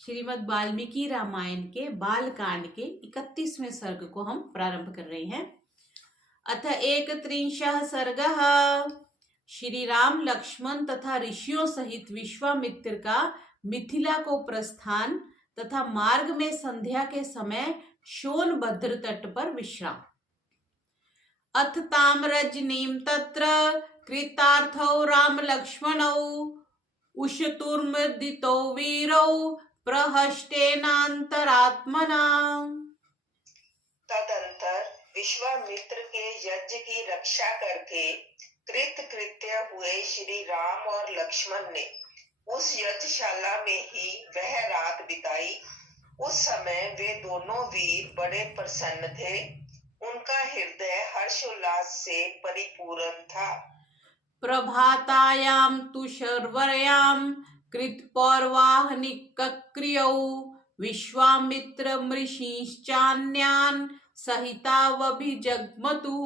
श्रीमद् वाल्मीकि रामायण के बालकांड के 31वें सर्ग को हम प्रारंभ कर रहे हैं। अथ 31 सर्गः। श्री राम लक्ष्मण तथा ऋषियों सहित विश्वामित्र का मिथिला को प्रस्थान तथा मार्ग में संध्या के समय सोनभद्र तट पर विश्राम। अथ ताम रजनीम तत्र कृतार्थौ राम लक्ष्मणौ उषतुर्मदितो वीरौ प्रहष्टेनांतरात्मना। तदंतर विश्वामित्र के यज्ञ की रक्षा करके कृत्य हुए श्री राम और लक्ष्मण ने उस यज्ञशाला में ही वह रात बिताई। उस समय वे दोनों वीर बड़े प्रसन्न थे। उनका हृदय हर्षोल्लास से परिपूर्ण था। प्रभातायां तु शर्वर्यां कृतपौर्वाहनिक्रियौ विश्वामित्र मृषीश्चान्यान् सहितावभिजग्मतु।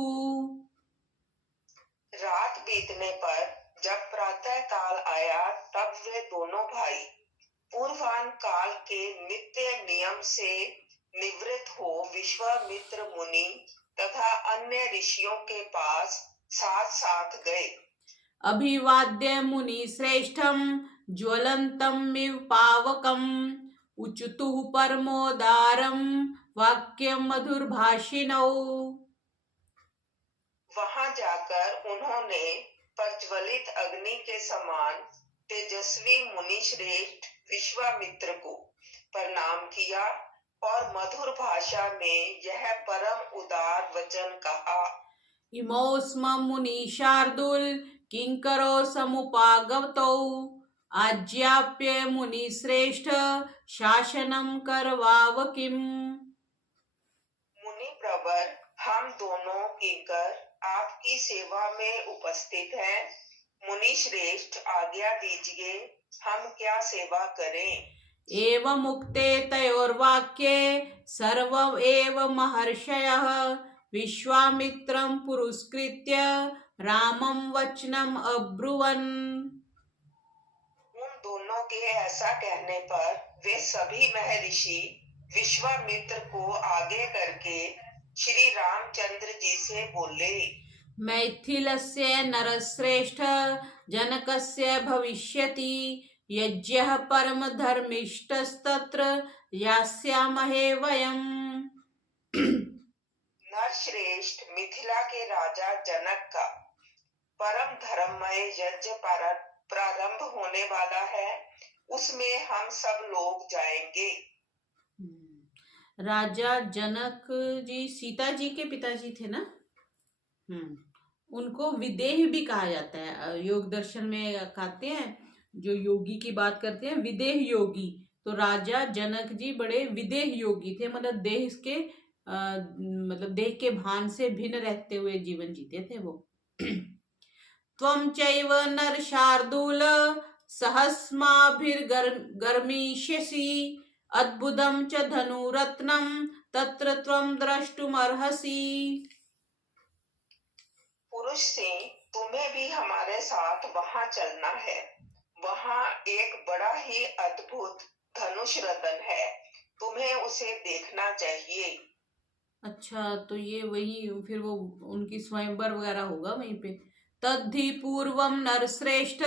रात बीतने पर जब प्रातः काल आया तब वे दोनों भाई पूर्वान काल के नित्य नियम से निवृत्त हो विश्वामित्र मुनि तथा अन्य ऋषियों के पास साथ साथ गए। अभिवाद्य मुनि श्रेष्ठम ज्वलंतम इव पावकम उचतुः परमोदारम वाक्यम मधुरभाषिणौ। वहां जाकर उन्होंने प्रज्वलित अग्नि के समान तेजस्वी मुनि श्रेष्ठ विश्वामित्र को प्रणाम किया और मधुर भाषा में यह परम उदार वचन कहा। इमोस्म मुनि शार्दुल किंकरो समुपागतौ आज्ञाप्य मुनि श्रेष्ठ शासनम करवावकिम। मुनि प्रवर, हम दोनों किंकर आपकी सेवा में उपस्थित हैं। मुनि श्रेष्ठ आज्ञा दीजिए, हम क्या सेवा करें। एवं मुक्ते तयोर्वाक्ये सर्व एव महर्षयः विश्वामित्रं पुरस्कृत्य रामं वचनम अब्रुवन्। उन दोनों के ऐसा कहने पर वे सभी महर्षि विश्वामित्र को आगे करके श्री रामचंद्र जी से बोले। मैथिलस्य नरश्रेष्ठ जनकस्य भविष्यति यज्ञः परम धर्मिष्ठस्तत्र यास्यामहे वयम्। नरश्रेष्ठ मिथिला के राजा जनक का परम धर्ममय यज्ञ प्रारंभ होने वाला है, उसमें हम सब लोग जाएंगे। राजा जनक जी सीता जी के पिताजी थे ना। उनको विदेह भी कहा जाता है। योग दर्शन में कहते हैं, जो योगी की बात करते हैं विदेह योगी। तो राजा जनक जी बड़े विदेह योगी थे, मतलब देह के भान से भिन्न रहते हुए जीवन जीते थे वो। त्वं चैव नर शार्दूल सहस्माभिर्गर्मिष्यसि अद्भुतं च धनुरत्नं तत्र त्वं द्रष्टुमर्हसि। पुरुष सिंह, तुम्हें भी हमारे साथ वहां चलना है। वहां एक बड़ा ही अद्भुत धनुष रत्न है, तुम्हें उसे देखना चाहिए। अच्छा, तो ये वही फिर वो उनकी स्वयंवर वगैरह होगा वहीं पे। तद्धि पूर्वम नरश्रेष्ठ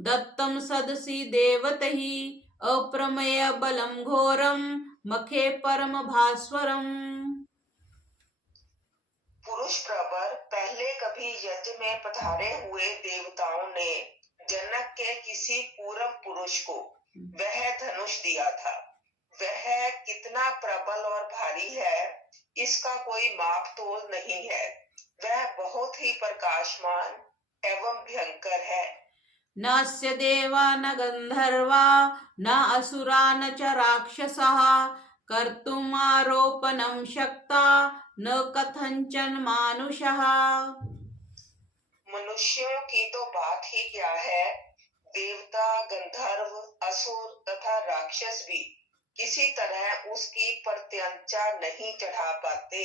दत्तम सदसि देवतहि अप्रमेय बलम घोरम मखे परम भास्वरम। पुरुष प्रवर, पहले कभी यज्ञ में पधारे हुए देवताओं ने जनक के किसी पूर्व पुरुष को वह धनुष दिया था। वह कितना प्रबल और भारी है, इसका कोई माप तोल नहीं है। वह बहुत ही प्रकाशमान एवं भयंकर है। नस्य देवा न गंधर्वा न असुरा न च राक्षसः कर्तुम् आरोपणं शक्ता न कथंचन मानुषः। मनुष्यों की तो बात ही क्या है, देवता, गंधर्व, असुर तथा राक्षस भी किसी तरह उसकी प्रत्यंचा नहीं चढ़ा पाते।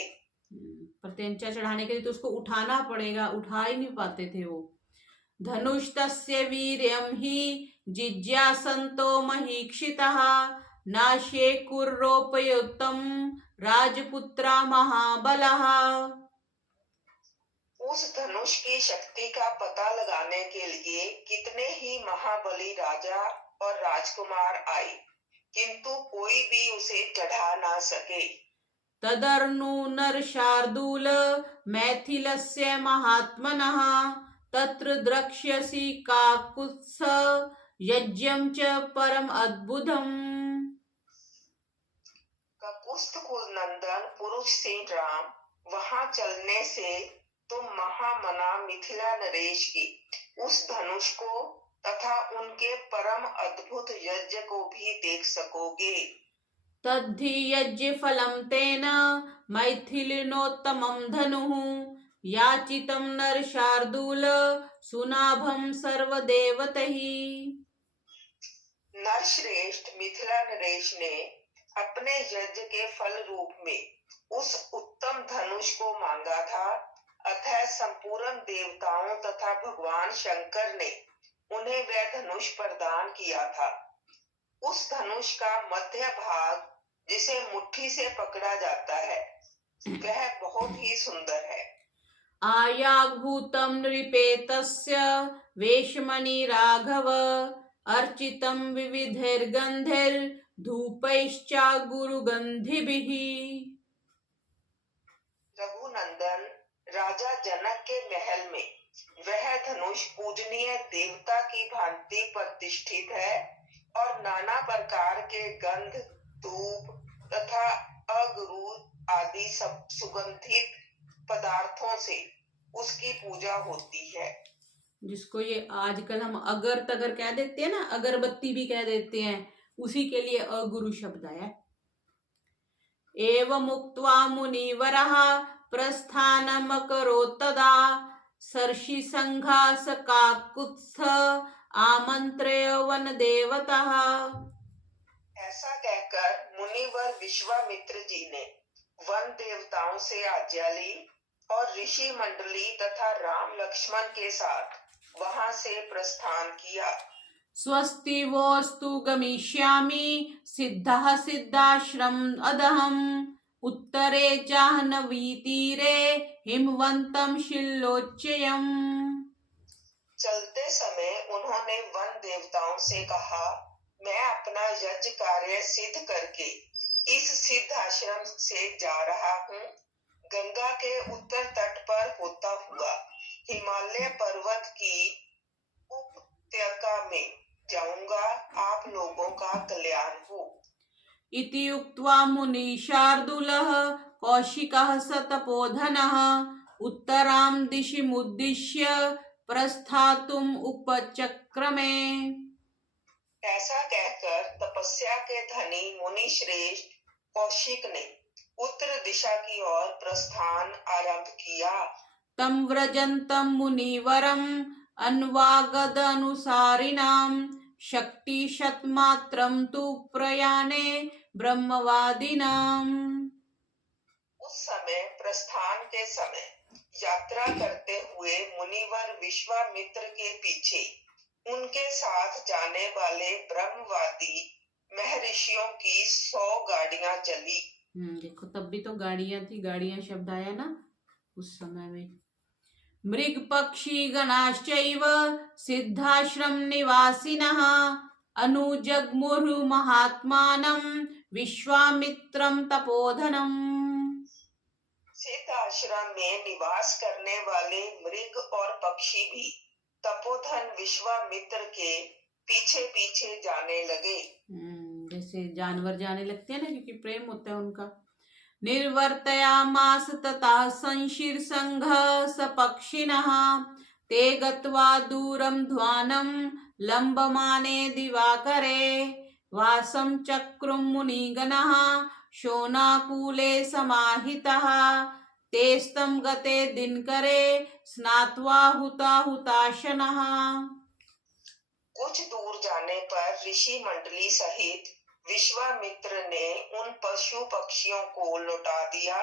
प्रत्यंचा चढ़ाने के लिए तो उसको उठाना पड़ेगा, उठा ही नहीं पाते थे वो। धनुष तस्य वीर्यं हि जिज्ञासन्तो महीक्षितः नाशे कुर्रोपयुक्तं राजपुत्रा महाबलः। उस धनुष की शक्ति का पता लगाने के लिए कितने ही महाबली राजा और राजकुमार आए, किंतु कोई भी उसे चढ़ा ना सके। तदर्नु नरशार्दूल मैथिलस्य महात्मनः तत्र द्रक्ष्यसि काकुत्स्थ यज्ञं च परम अद्भुतम्। ककुस्थ कुल नंदन पुरुष सिंह राम वहां चलने से तुम महामना मिथिला नरेश की उस धनुष को तथा उनके परम अद्भुत यज्ञ को भी देख सकोगे। तद्धि यज्ञफलं तेन मैथिलिनोत्तमं धनुः याचितं नरशार्दूल सुनाभं सर्वदेवतैः। नरश्रेष्ठ मिथिला नरेश ने अपने यज्ञ के फल रूप में उस उत्तम धनुष को मांगा था, अतः संपूर्ण देवताओं तथा भगवान शंकर ने उन्हें वह धनुष प्रदान किया था। उस धनुष का मध्य भाग जिसे मुट्ठी से पकड़ा जाता है वह बहुत ही सुंदर है। आयाभूतं नृपेतस्य वेशमणि राघव अर्चितं विविधैर्गन्धैर् धूपैश्चा गुरुगन्धिभिः। रघुनंदन राजा जनक के महल में वह धनुष पूजनीय देवता की भांति प्रतिष्ठित है और नाना प्रकार के गंध, धूप तथा अगरू आदि सब सुगंधित पदार्थों से उसकी पूजा होती है। जिसको ये आजकल हम अगर तगर कह देते हैं ना, अगरबत्ती भी कह देते हैं, उसी के लिए अगुरु शब्द है। एवं मुक्त्वा मुनिवरः प्रस्थानमकरोत् तदा सर्षि संघास काकुत्स्थ आमंत्र्य वन देवतः। ऐसा कहकर मुनिवर विश्वामित्र जी ने वन देवताओं से आज्ञा ली और ऋषि मंडली तथा राम लक्ष्मण के साथ वहां से प्रस्थान किया। स्वस्ति वोस्तु गमिष्यामि सिद्धः सिद्धाश्रम अदहम् उत्तरे जाह्नवी तीरे हिमवंतम शिलोच्चयम्। चलते समय उन्होंने वन देवताओं से कहा, मैं अपना यज्ञ कार्य सिद्ध करके इस सिद्ध आश्रम से जा रहा हूँ। गंगा के उत्तर तट पर होता हुआ हिमालय पर्वत की उपत्यका में जाऊंगा, आप लोगों का कल्याण हो। इति उक्त्वा मुनिशार्दूलः कौशिकः स तपोधनः उत्तरां दिशिमुद्दिश्य प्रस्थातुम् उपचक्रमे। ऐसा कहकर तपस्या के धनी मुनि श्रेष्ठ कौशिक ने उत्तर दिशा की ओर प्रस्थान आरंभ किया। तं व्रजन्तं मुनिवरम् अन्वागद अनुसारिणां शक्ति शतमात्रं तु प्रयाणे ब्रह्मवादिनाम्। उस समय प्रस्थान के समय यात्रा करते हुए मुनिवर विश्वामित्र के पीछे उनके साथ जाने वाले ब्रह्मवादी महर्षियों की 100 गाड़ियां चली। देखो तब भी तो गाड़ियां थी, गाड़ियां शब्द आया ना उस समय में। मृग पक्षी गणाश्चैव सिद्धाश्रम निवासिनः अनुजग्मुरु महात्मानं विश्वामित्रं तपोधनम्। सिद्ध आश्रम में निवास करने वाले मृग और पक्षी भी तपोधन विश्वामित्र के पीछे पीछे जाने लगे। जैसे जानवर जाने लगते हैं ना, क्योंकि प्रेम होता है उनका। निर्वर्तयामास ततः संशीर्षंघ सपक्षिणः ते गत्वा दूरं ध्वानं लम्बमाने दिवाकरे वासं चक्रुं मुनिगणः शोणाकूले समाहितः तेस्तं गते दिनकरे स्नात्वा हुताशनः। कुछ दूर जाने पर ऋषि मंडली सहित विश्वामित्र ने उन पशु पक्षियों को लौटा दिया।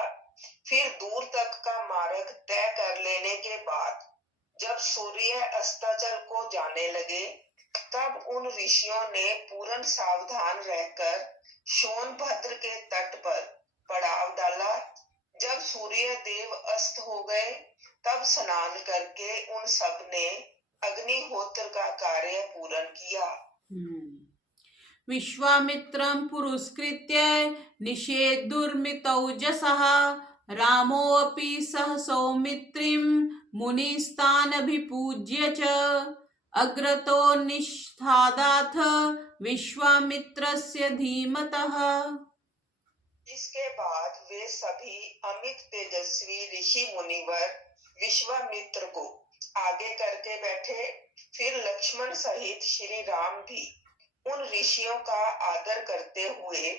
फिर दूर तक का मार्ग तय कर लेने के बाद जब सूर्य अस्ताचल को जाने लगे, तब उन ऋषियों ने पूर्ण सावधान रहकर सोनभद्र के तट पर पड़ाव डाला। जब सूर्य देव अस्त हो गए तब स्नान करके उन सब ने अग्निहोत्र का कार्य पूर्ण किया। विश्वामित्रं पुरस्कृत्य निषेधुर्मितौजसः रामोऽपि सह सौमित्रीं मुनिस्तानभिपूज्य च अग्रतो निष्ठादाथ विश्वामित्रस्य धीमतः। इसके बाद वे सभी अमित तेजस्वी ऋषि मुनिवर विश्वामित्र को आगे करके बैठे। फिर लक्ष्मण सहित श्री राम भी उन ऋषियों का आदर करते हुए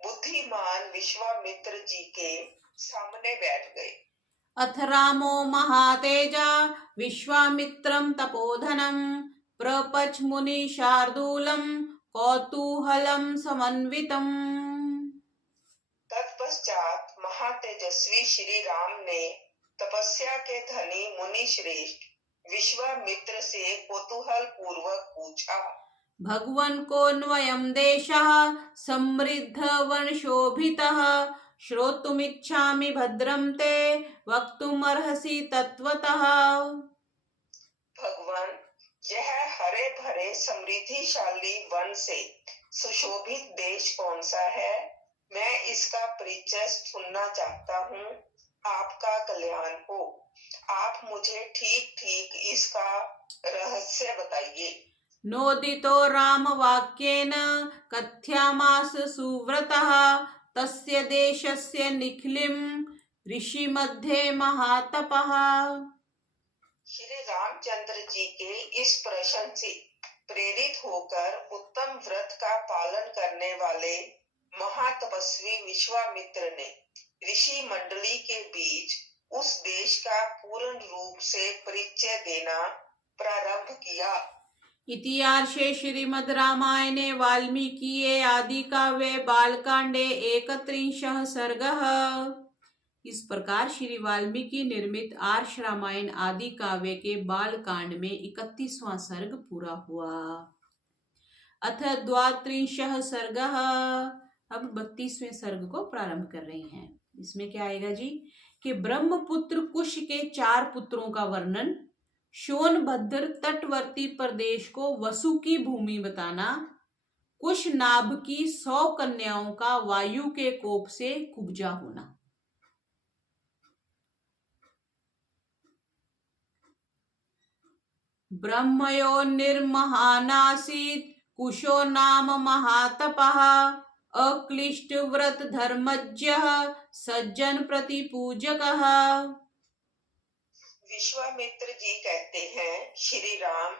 बुद्धिमान विश्वामित्र जी के सामने बैठ गए। अथ रामो महातेजा विश्वामित्रं तपोधनं प्रपच्छ मुनि शार्दूलं कौतूहलं समन्वितम्। तत्पश्चात महातेजस्वी श्री राम ने तपस्या के धनी मुनि श्रेष्ठ विश्वामित्र से कौतूहल पूर्वक पूछा, भगवन् कोऽन्वयं देशः समृद्ध वर्णशोभितः श्रोतुमिच्छामि भद्रं ते वक्तुमर्हसि तत्वतः। भगवान, यह हरे भरे समृद्धिशाली वन से सुशोभित देश कौन सा है? मैं इसका परिचय सुनना चाहता हूँ। आपका कल्याण हो। आप मुझे ठीक ठीक इसका रहस्य बताइए। नोदितो राम वाक्येन कथ्यामास सुव्रतः तस्य देशस्य निखिलं ऋषि मध्ये महातपः। श्री रामचंद्र जी के इस प्रश्न से प्रेरित होकर उत्तम व्रत का पालन करने वाले महातपस्वी विश्वामित्र ने ऋषि मंडली के बीच उस देश का पूर्ण रूप से परिचय देना प्रारंभ किया। इतिहासे श्रीमद् रामायणे वाल्मीकिये आदिकाव्ये बालकांडे 31 सर्गः। इस प्रकार श्री वाल्मीकि निर्मित आर्ष रामायण आदि काव्य के बालकांड में 31वां सर्ग पूरा हुआ। अथ 32 सर्गः। अब 32वें सर्ग को प्रारंभ कर रहे हैं। इसमें क्या आएगा जी कि ब्रह्मपुत्र कुश के 4 पुत्रों का वर्णन, सोनभद्र तटवर्ती प्रदेश को वसु की भूमि बताना, कुश नाभ की 100 कन्याओं का वायु के कोप से कुब्जा होना। ब्रह्मयो निर्महानासीत् कुशो नाम महातपः अक्लिष्ट व्रत धर्मज्ञः सज्जन प्रतिपूजकः। विश्वामित्र जी कहते हैं, श्री राम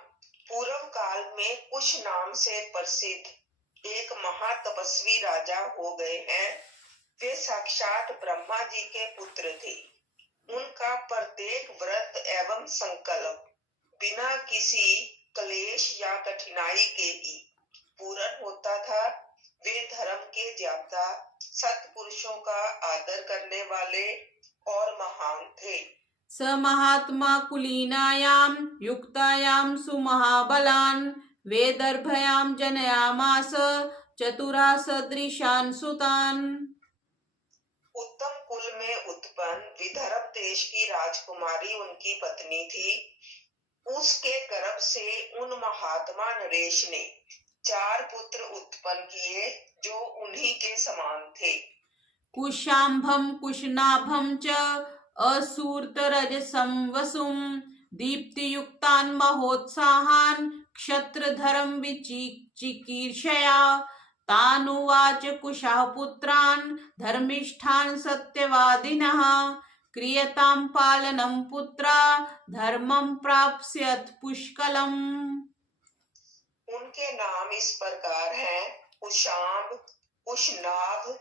पूर्व काल में कुश नाम से प्रसिद्ध एक महातपस्वी राजा हो गए हैं। वे साक्षात ब्रह्मा जी के पुत्र थे। उनका प्रत्येक व्रत एवं संकल्प बिना किसी क्लेश या कठिनाई के ही पूर्ण होता था। वे धर्म के ज्ञाता, सत्पुरुषों का आदर करने वाले और महान थे। स महात्मा कुलीनायां युक्तायां सुमहाबलान् वेदर्भयां जनयामास चतुरा सदृशान् सुतान्। उत्तम कुल में उत्पन्न विदर्भ देश की राजकुमारी उनकी पत्नी थी। उसके गर्भ से उन महात्मा नरेश ने 4 पुत्र उत्पन्न किए जो उन्हीं के समान थे। कुशाम्भं कुशनाभं च असूर्तरजसं वसुं दीप्तियुक्तान् महोत्साहान् क्षत्रधरं विचिकीर्षया तानुवाच कुशः पुत्रान् धर्मिष्ठान् सत्यवादिनः क्रियतां पालनं पुत्रा धर्मं प्राप्स्यत् पुष्कलम्। उनके नाम इस प्रकार हैं, कुशाम्भ, कुशनाभ,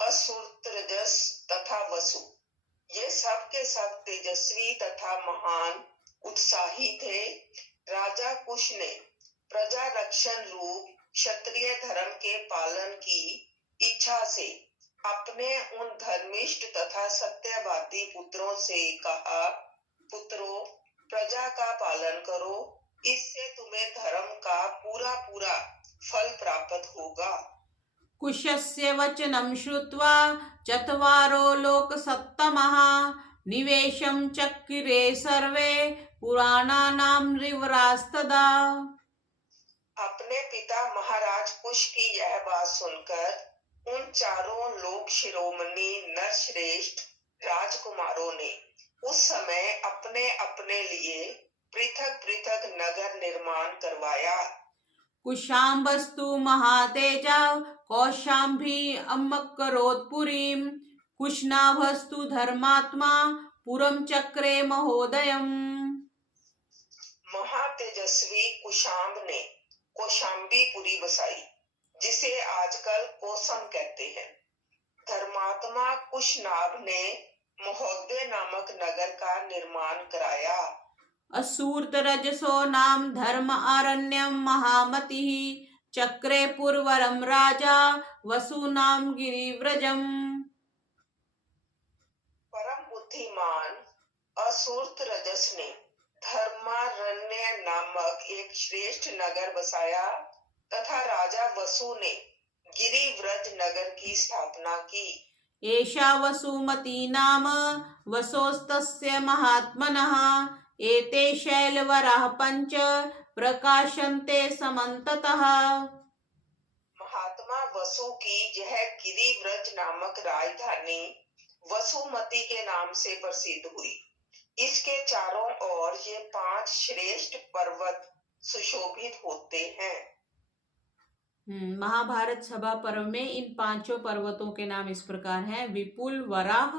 असुरत्रजस तथा वसु। ये सब के सब तेजस्वी तथा महान उत्साही थे। राजा कुश ने प्रजा रक्षण रूप क्षत्रिय धर्म के पालन की इच्छा से अपने उन धर्मिष्ठ तथा सत्यवादी पुत्रों से कहा, पुत्रों, प्रजा का पालन करो, इससे तुम्हें धर्म का पूरा पूरा फल प्राप्त होगा। कुशस्य वचनं श्रुत्वा चत्वारो लोकसत्तमः निवेशं चक्रे सर्वे पुराणानां नृवरास्तदा। अपने पिता महाराज कुश की यह बात सुनकर उन चारों लोक शिरोमणि नरश्रेष्ठ राजकुमारों ने उस समय अपने अपने लिए पृथक पृथक नगर निर्माण करवाया। कुशाम्बस्तु महातेजा कौशाम्भी अम्मकरोत्पुरीं कुशनाभस्तु धर्मात्मा पुरं चक्रे महोदयम्। महातेजस्वी कुशाम्ब ने कौशाम्बीपुरी बसाई, जिसे आजकल कोसम कहते हैं। धर्मात्मा कुशनाभ ने महोदय नामक नगर का निर्माण कराया। असूर्तरजसो नाम धर्म आरण्यम महामतिः चक्रे पुरवरम राजा वसूनाम गिरिव्रजम। परम बुद्धिमान असूर्त रजस ने धर्मारण्य नामक एक श्रेष्ठ नगर बसाया तथा राजा वसु ने गिरिव्रज नगर की स्थापना की। एषा वसुमती नाम वसोस्तस्य महात्मनः एते शैलवराः पंच प्रकाशन्ते समन्ततः। महात्मा वसु की यह गिरिव्रज नामक राजधानी वसुमती के नाम से प्रसिद्ध हुई। इसके चारों ओर ये 5 श्रेष्ठ पर्वत सुशोभित होते हैं। महाभारत सभा पर्व में इन 5 पर्वतों के नाम इस प्रकार हैं: विपुल, वराह,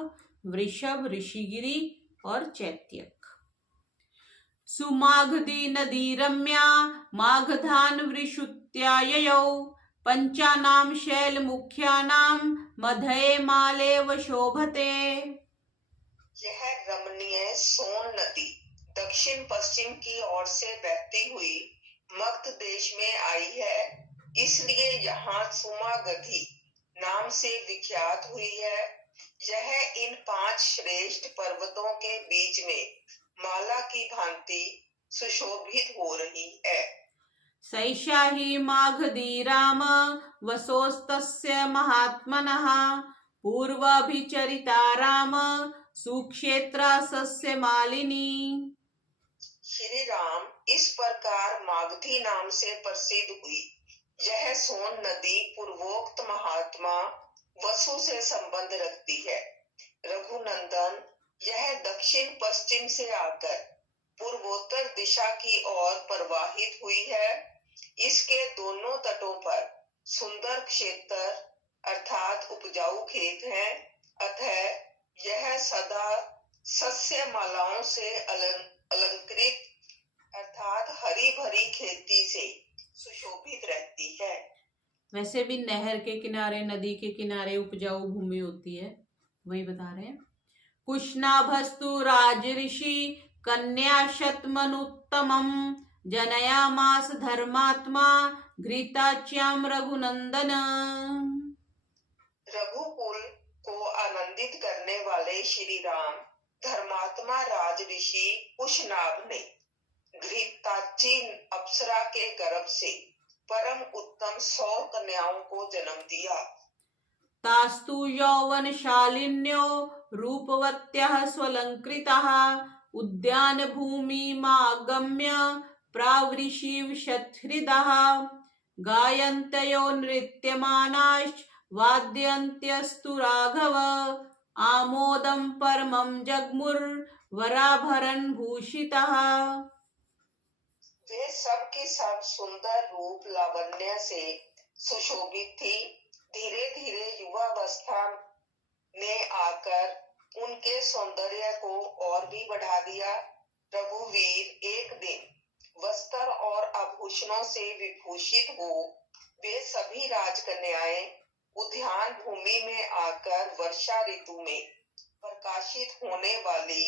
वृषभ, ऋषिगिरि और चैत्यक। सुमाघदी नदी रम्या माघधान वृषुत्या ययौ पंचानाम शैल मुख्यानाम मधये मालेव शोभते। यह रमणीय सोन नदी दक्षिण पश्चिम की ओर से बहती हुई मगध देश में आई है, इसलिए यहाँ सुमागधी नाम से विख्यात हुई है। यह इन 5 श्रेष्ठ पर्वतों के बीच में माला की भांति सुशोभित हो रही है। सैषा हि माघदी राम वसोस्तस्य महात्मनः पूर्वाभिचरिता राम सुक्षेत्रा सस्य मालिनी। श्री राम इस प्रकार मागधी नाम से प्रसिद्ध हुई। यह सोन नदी पूर्वोक्त महात्मा वसु से संबंध रखती है। रघुनंदन, यह दक्षिण पश्चिम से आकर पूर्वोत्तर दिशा की ओर प्रवाहित हुई है। इसके दोनों तटों पर सुंदर क्षेत्र अर्थात उपजाऊ खेत हैं, अतः यह सदा सस्य मालाओं से अलंकृत अर्थात हरी भरी खेती से सुशोभित रहती है। वैसे भी नहर के किनारे, नदी के किनारे उपजाऊ भूमि होती है, वही बता रहे हैं। कुशनाभस्तु राजऋषि कन्या शतमनुत्तमं जनयामास धर्मात्मा घृताच्याम रघुनंदन। रघुकुल को आनंदित करने वाले श्री राम धर्मात्मा राज ऋषि कुशनाभ ने घृताची अप्सरा के गर्भ से परम उत्तम 100 कन्याओं को जन्म दिया। तास्तु यौवनशालिन्यो रूपवत्यः स्वलंकृताः उद्यान भूमिमागम्य प्रावृषिव शतहृदः गायन्त्यो नृत्यमानाश्च वाद्यन्त्यस्तु राघव आमोदं परमं जग्मुर्वराभरण भूषितः। वे सब के सब सुंदर रूप लावण्य से सुशोभित थी। धीरे धीरे युवावस्था ने आकर उनके सौंदर्य को और भी बढ़ा दिया। रघुवीर एक दिन वस्त्र और आभूषणों से विभूषित हो वे सभी राजकन्याएं उद्यान भूमि में आकर वर्षा ऋतु में प्रकाशित होने वाली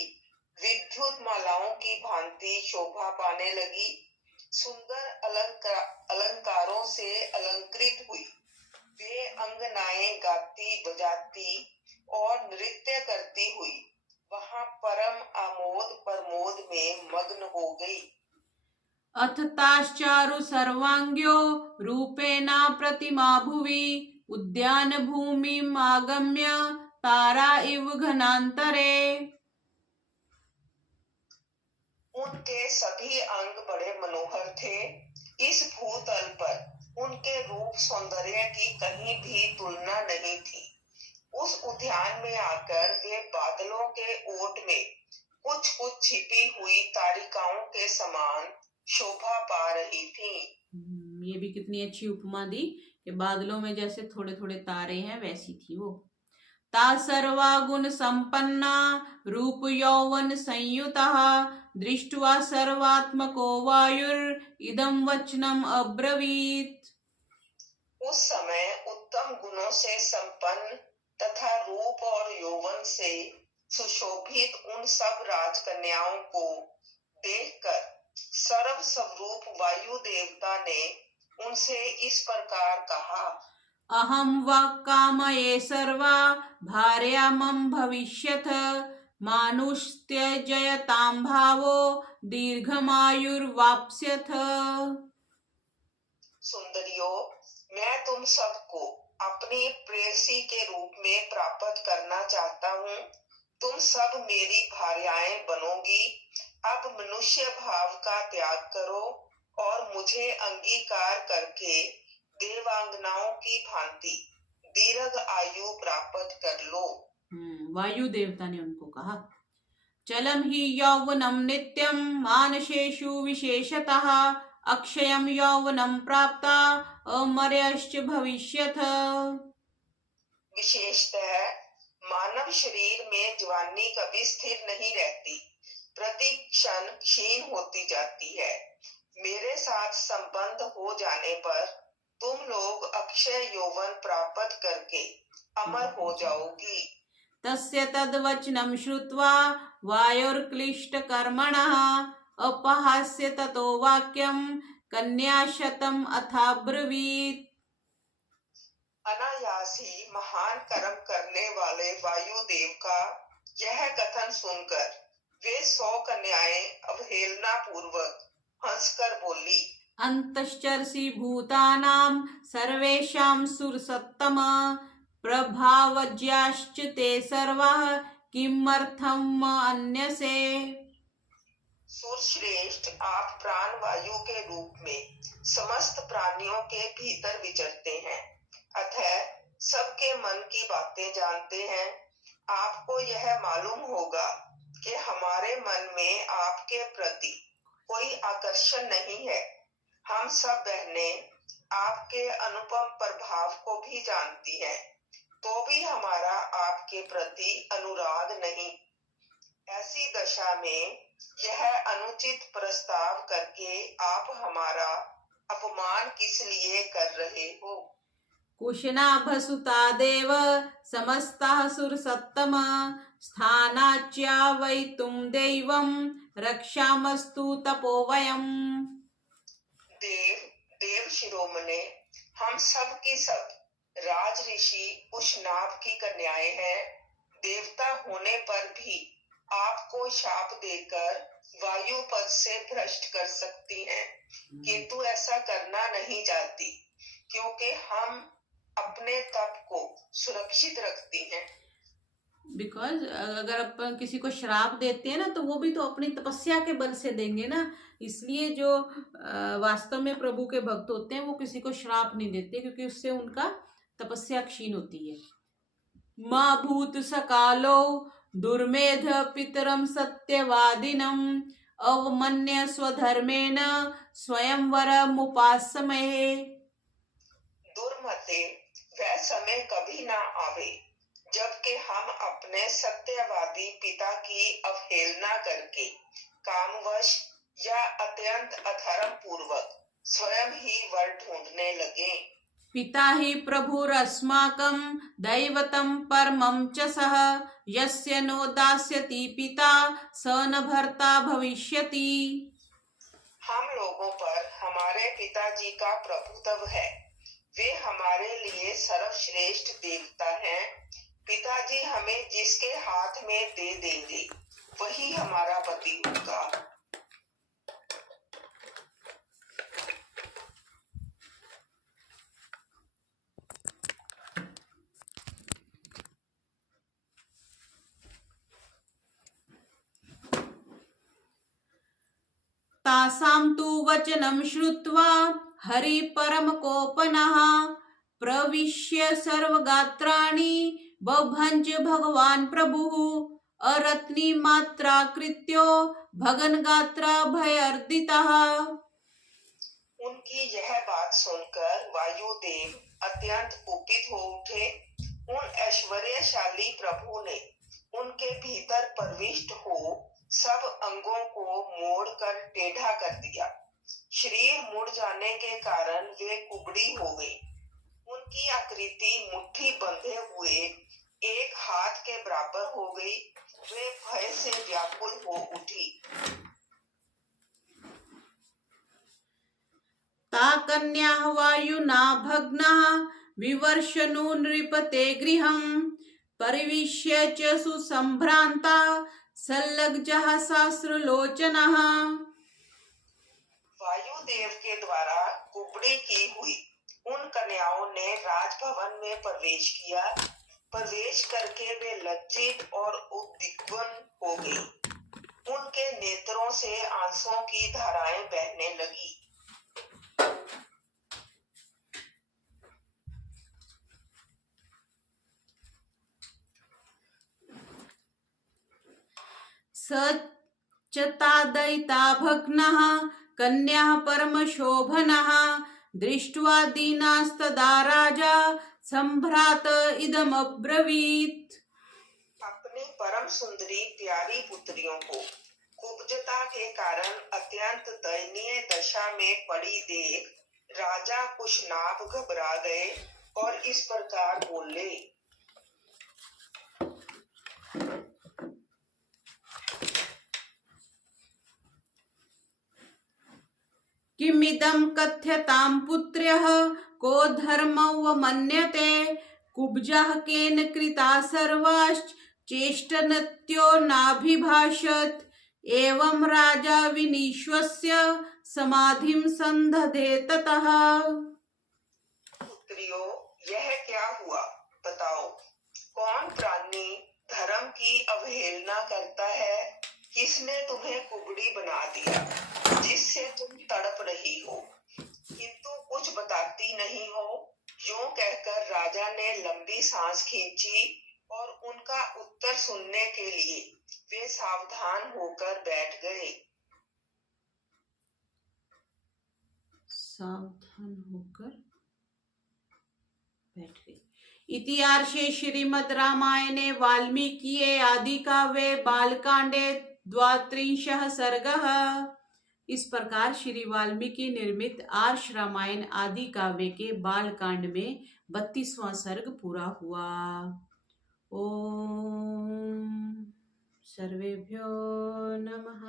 विद्युत मालाओं की भांति शोभा पाने लगी। सुंदर अलंकारों से अलंकृत हुई वे अंगनाएं गाती बजाती और नृत्य करती हुई वहां परम आमोद प्रमोद में मग्न हो गई। अथ ताश्चारु सर्वांग्यो रूपेणा प्रतिमा भुवि उद्यान भूमिम् आगम्य तारा इव घनांतरे। उनके सभी अंग बड़े मनोहर थे। इस भूतल पर उनके रूप सौंदर्य की कहीं भी तुलना नहीं थी। उस उद्यान में आकर वे बादलों के ओट में कुछ कुछ छिपी हुई तारिकाओं के समान शोभा पा रही थी। ये भी कितनी अच्छी उपमा दी कि बादलों में जैसे थोड़े थोड़े तारे हैं, वैसी थी वो। ता सर्वा गुण संपन्ना रूप यौवन संयुतः दृष्ट्वा सर्वात्मको वायुर इदम वचनम अब्रवीत। उस समय उत्तम गुणों से संपन्न तथा रूप और यौवन से सुशोभित उन सब राजकन्याओं को देखकर सर्व स्वरूप वायु देवता ने उनसे इस प्रकार कहा। अहम वा कामये सर्वा भार्या मम भविष्यथ मानुष्त्यजयतां भावो दीर्घमायुर्वाप्स्यथ। सुंदरियों, मैं तुम सबको अपनी प्रेयसी के रूप में प्राप्त करना चाहता हूँ। तुम सब मेरी भार्याएं बनोगी। अब मनुष्य भाव का त्याग करो और मुझे अंगीकार करके देवांगनाओं की भांति दीर्घ आयु प्राप्त कर लो। वायु देवता ने उनको कहा, चलम ही यौवनम नित्यम मानसेषु विशेषतः अक्षयम यौवनम प्राप्ता अमर्यश्च भविष्यथ। विशेषतः मानव शरीर में जवानी कभी स्थिर नहीं रहती, प्रति क्षण क्षीण होती जाती है। मेरे साथ संबंध हो जाने पर तुम लोग अक्षय यौवन प्राप्त करके अमर हो जाओगी। तस्य तद्वचनं श्रुत्वा वायुर्क्लिष्टकर्मणः अपहास्य ततो वाक्यं कन्याशतम् अथाब्रवीत्। अनायास ही महान कर्म करने वाले वायु देव का यह कथन सुनकर वे 100 कन्याएं अवहेलना पूर्वक हंसकर बोली। अंतश्चरसि भूतानां सर्वेषां सुरसत्तम प्रभावज्याश्च ते सर्वाः किमर्थम अन्यसे। सुरश्रेष्ठ, आप प्राण वायु के रूप में समस्त प्राणियों के भीतर विचरते हैं, अतः सबके मन की बातें जानते हैं। आपको यह मालूम होगा कि हमारे मन में आपके प्रति कोई आकर्षण नहीं है। हम सब बहनें आपके अनुपम प्रभाव को भी जानती हैं, तो भी हमारा आपके प्रति अनुराग नहीं। ऐसी दशा में यह अनुचित प्रस्ताव करके आप हमारा अपमान किस लिए कर रहे हो। कुशनाभसुता देव समस्ताः सुरसत्तम स्थानाच्या वै तुम दैवं रक्षामस्तु तपोवयम्। देव शिरोमणे, हम सब की सब राज ऋषि कुशनाभ की कन्याएं हैं। देवता होने पर भी आपको शाप देकर वायु पद से भ्रष्ट कर सकती हैं, किंतु ऐसा करना नहीं चाहती, क्योंकि हम अपने तप को सुरक्षित रखती हैं। बिकॉज अगर अपन किसी को श्राप देते हैं ना, तो वो भी तो अपनी तपस्या के बल से देंगे ना। इसलिए जो वास्तव में प्रभु के भक्त होते हैं वो किसी को श्राप नहीं देते, क्योंकि उससे उनका तपस्या क्षीण होती है। माँ भूत सकालो दुर्मेध पितरम सत्यवादिनम अवमन्य स्वधर्मेन स्वयंवर मुपासमहे। दुर्मते, वह समय कभी ना आवे जबकि हम अपने सत्यवादी पिता की अवहेलना करके कामवश या अत्यंत अधर्म पूर्वक स्वयं ही वर ढूंढने लगे। पिता हि प्रभुरस्माकं दैवतं परमं च सः यस्य नो दास्यति पिता स न भर्ता भविष्यति। हम लोगों पर हमारे पिताजी का प्रभुत्व है। वे हमारे लिए सर्वश्रेष्ठ देवता हैं। पिताजी हमें जिसके हाथ में दे देंगे वही हमारा पति होगा। तासां तु वचनं श्रुत्वा हरि परम कोपनः प्रविश्य सर्वगात्राणि बभञ्च भगवान् प्रभुः अरत्नी मात्रा कृत्यो भगन गात्रा भयर्दितः। उनकी यह बात सुनकर वायुदेव अत्यंत कुपित हो उठे। उन ऐश्वर्यशाली प्रभु ने उनके भीतर प्रविष्ट हो सब अंगों को मोड़कर टेढ़ा कर दिया। शरीर मुड़ जाने के कारण वे कुबड़ी हो गई। उनकी आकृति मुट्ठी बंधे हुए एक हाथ के बराबर हो गई। वे भय से व्याकुल हो उठी। ता कन्याः वायुना भग्नः विवर्षनु नृपते गृहं परिविश्य च सुसंभ्रांता संलग्जः साश्रुलोचनः। वायुदेव के द्वारा कुबड़ी की हुई उन कन्याओं ने राजभवन में प्रवेश किया। प्रवेश करके वे लज्जित और उद्विग्न हो गई। उनके नेत्रों से आंसुओं की धाराएं बहने लगी। सच्चतादयिता भग्नः कन्याः परमशोभनः दृष्ट्वा दीनास्तदा राजा संभ्रात इदमब्रवीत्। अपनी परम सुंदरी प्यारी पुत्रियों को कुब्जता के कारण अत्यंत दयनीय दशा में पड़ी देख राजा कुशनाभ घबरा गए और इस प्रकार बोले। किमिदं कथ्यतां पुत्र्यः को धर्मो मन्यते कुब्जः केन कृता सर्वाश्च चेष्टनत्यो नाभिभाषत। एवं राजा विनिश्वस्य समाधिं संदधे ततः। पुत्रियों, यह क्या हुआ बताओ। कौन प्राणी धर्म की अवहेलना करता है? किसने तुम्हें कुबड़ी बना दिया जिससे तुम तड़प रही हो, किंतु कुछ बताती नहीं हो? यूं कहकर राजा ने लंबी सांस खींची और उनका उत्तर सुनने के लिए वे सावधान होकर बैठ गए। सावधान होकर बैठ गए। इतिहासे श्रीमद् रामायणे वाल्मीकिये आदिकाव्ये बालकांडे 32 सर्गः। इस प्रकार श्री वाल्मीकि निर्मित आर्ष रामायण आदि काव्य के बालकांड में 32वां सर्ग पूरा हुआ। ओम सर्वेभ्यो नमः।